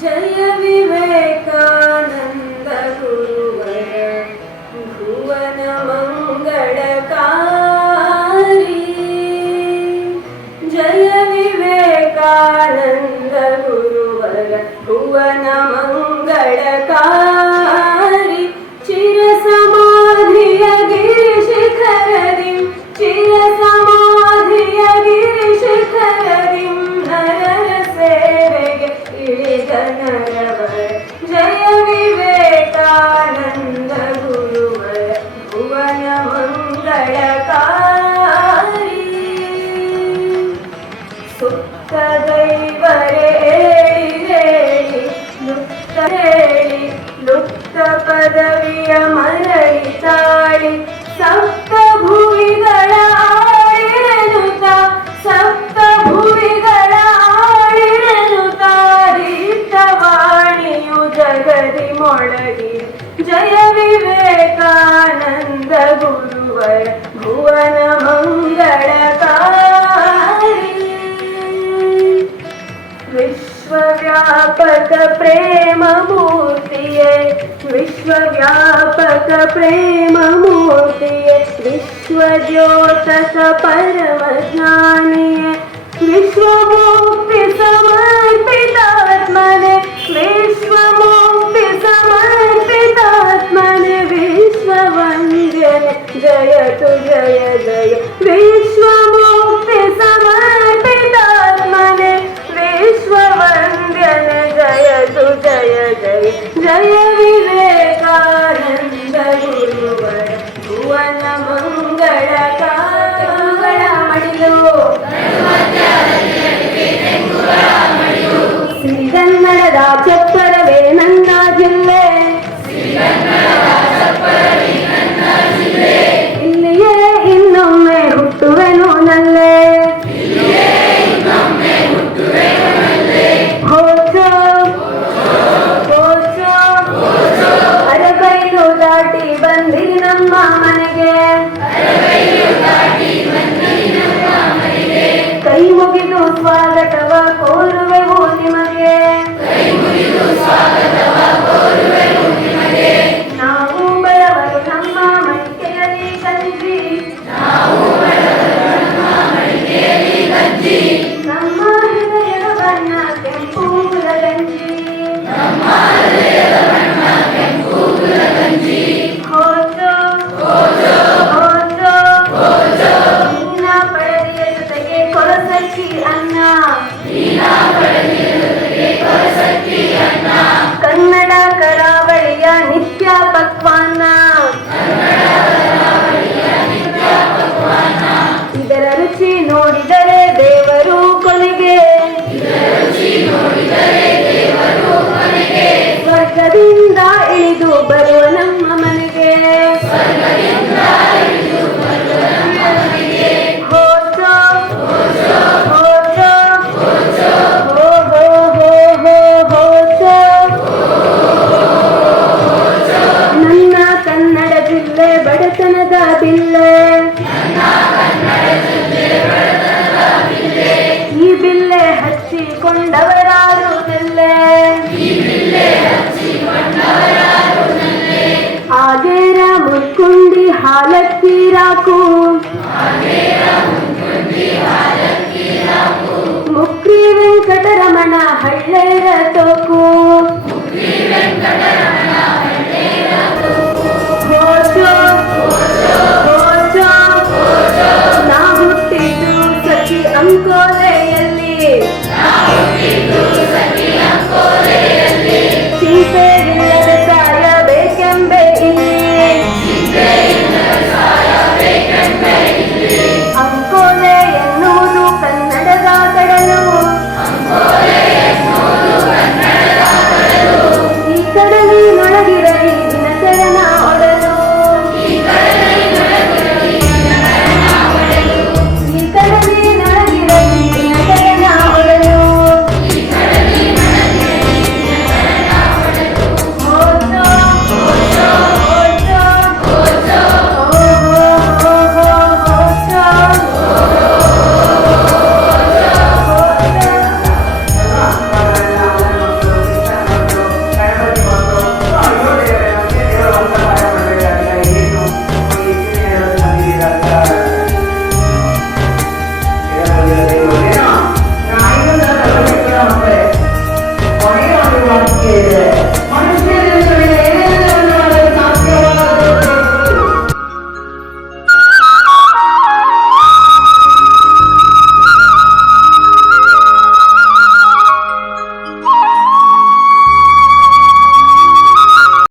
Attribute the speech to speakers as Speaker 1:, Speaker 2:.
Speaker 1: जय ஜனன जय विवेकानन्द गुरुव भुवन मङ्गळकार विश्वव्यापक प्रेम मूर्ति विश्वव्यापक प्रेम मूर्ति विश्वज्योतस विश्ववन्द्यने जयतु जय जय विश्वमुक्ति समर्पितात्मने विश्ववन्द्यने जयतु जय जय जय